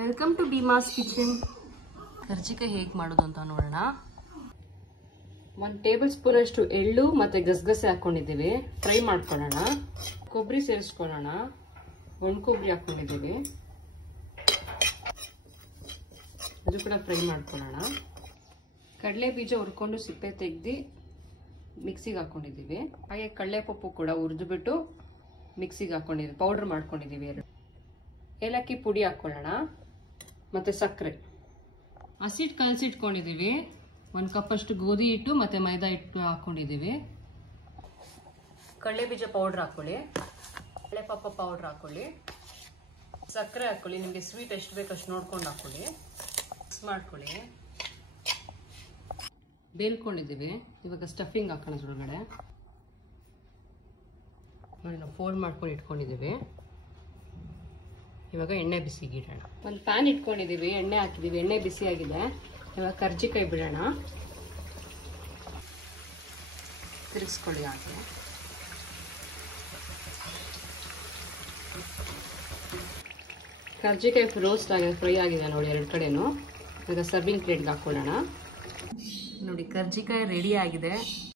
Welcome to Bheema's kitchen. ಕರ್ಜಿಕಾಯಿ ಹೇಗೆ ಮಾಡೋದು ಅಂತ ನೋಡೋಣ. 1 ಟೇಬಲ್ ಸ್ಪೂನ್ ಅಷ್ಟು ಎಳ್ಳು ಮತ್ತೆ ಗಸಗಸೆ ಹಾಕೊಂಡಿದ್ದೀವಿ. ಫ್ರೈ ಮಾಡ್ಕೊಳ್ಳೋಣ. ಕೊಬ್ಬರಿ ಸೇರಿಸ್ಕೊಳ್ಳೋಣ. ಒಣ ಕೊಬ್ಬರಿ ಹಾಕೊಂಡಿದ್ದೀವಿ, ಅದು ಕೂಡ ಫ್ರೈ ಮಾಡ್ಕೊಳ್ಳೋಣ. ಕಡಲೆ ಬೀಜ ಹುರ್ಕೊಂಡು ಸಿಪ್ಪೆ ತೆಗೆದು ಮಿಕ್ಸಿಗೆ ಹಾಕೊಂಡಿದ್ದೀವಿ. ಹಾಗೆ ಕಡಲೆಪಪ್ಪು ಕೂಡ ಹುರಿದ್ಬಿಟ್ಟು ಮಿಕ್ಸಿಗೆ ಹಾಕೊಂಡಿದ್ದೀವಿ, ಪೌಡರ್ ಮಾಡ್ಕೊಂಡಿದ್ದೀವಿ. 2 ಏಲಕ್ಕಿ ಪುಡಿ ಹಾಕೊಳ್ಳೋಣ, ಮತ್ತೆ ಸಕ್ಕರೆ. ಹಸಿಟ್ಟು ಕಲಸಿಟ್ಕೊಂಡಿದ್ದೀವಿ. 1 ಕಪ್ ಅಷ್ಟು ಗೋಧಿ ಹಿಟ್ಟು ಮತ್ತೆ ಮೈದಾ ಹಿಟ್ಟು ಹಾಕೊಂಡಿದ್ದೀವಿ. ಕಡಲೆ ಬೀಜ ಪೌಡರ್ ಹಾಕೊಳ್ಳಿ, ಕಡಲೆಪಪ್ಪ ಪೌಡರ್ ಹಾಕೊಳ್ಳಿ, ಸಕ್ಕರೆ ಹಾಕೊಳ್ಳಿ. ನಿಮಗೆ ಸ್ವೀಟ್ ಎಷ್ಟು ಬೇಕಷ್ಟು ನೋಡ್ಕೊಂಡು ಹಾಕೊಳ್ಳಿ. ಮಿಕ್ಸ್ ಮಾಡ್ಕೊಳ್ಳಿ. ಬೇಲ್ಕೊಂಡಿದ್ದೀವಿ. ಇವಾಗ ಸ್ಟಫಿಂಗ್ ಹಾಕೋಣ ಒಳಗಡೆ. ನೋಡಿ, ನಾವು ಫೋಲ್ಡ್ ಮಾಡ್ಕೊಂಡು ಇಟ್ಕೊಂಡಿದ್ದೀವಿ. ಇವಾಗ ಎಣ್ಣೆ ಬಿಸಿಗೆ ಇಡೋಣ. ಒಂದು ಪ್ಯಾನ್ ಇಟ್ಕೊಂಡಿದ್ದೀವಿ, ಎಣ್ಣೆ ಹಾಕಿದ್ದೀವಿ. ಎಣ್ಣೆ ಬಿಸಿ ಆಗಿದೆ. ಇವಾಗ ಕರ್ಜಿಕಾಯಿ ಬಿಡೋಣ. ತಿರುಗಿಸ್ಕೊಳ್ಳಿ. ಹಾಕಿ ಕರ್ಜಿಕಾಯಿ ರೋಸ್ಟ್ ಆಗಿದೆ, ಫ್ರೈ ಆಗಿದೆ ನೋಡಿ 2 ಕಡೆನೂ. ಈಗ ಸರ್ವಿಂಗ್ ಪ್ಲೇಟ್ಗೆ ಹಾಕೊಳ್ಳೋಣ. ನೋಡಿ, ಕರ್ಜಿಕಾಯಿ ರೆಡಿ ಆಗಿದೆ.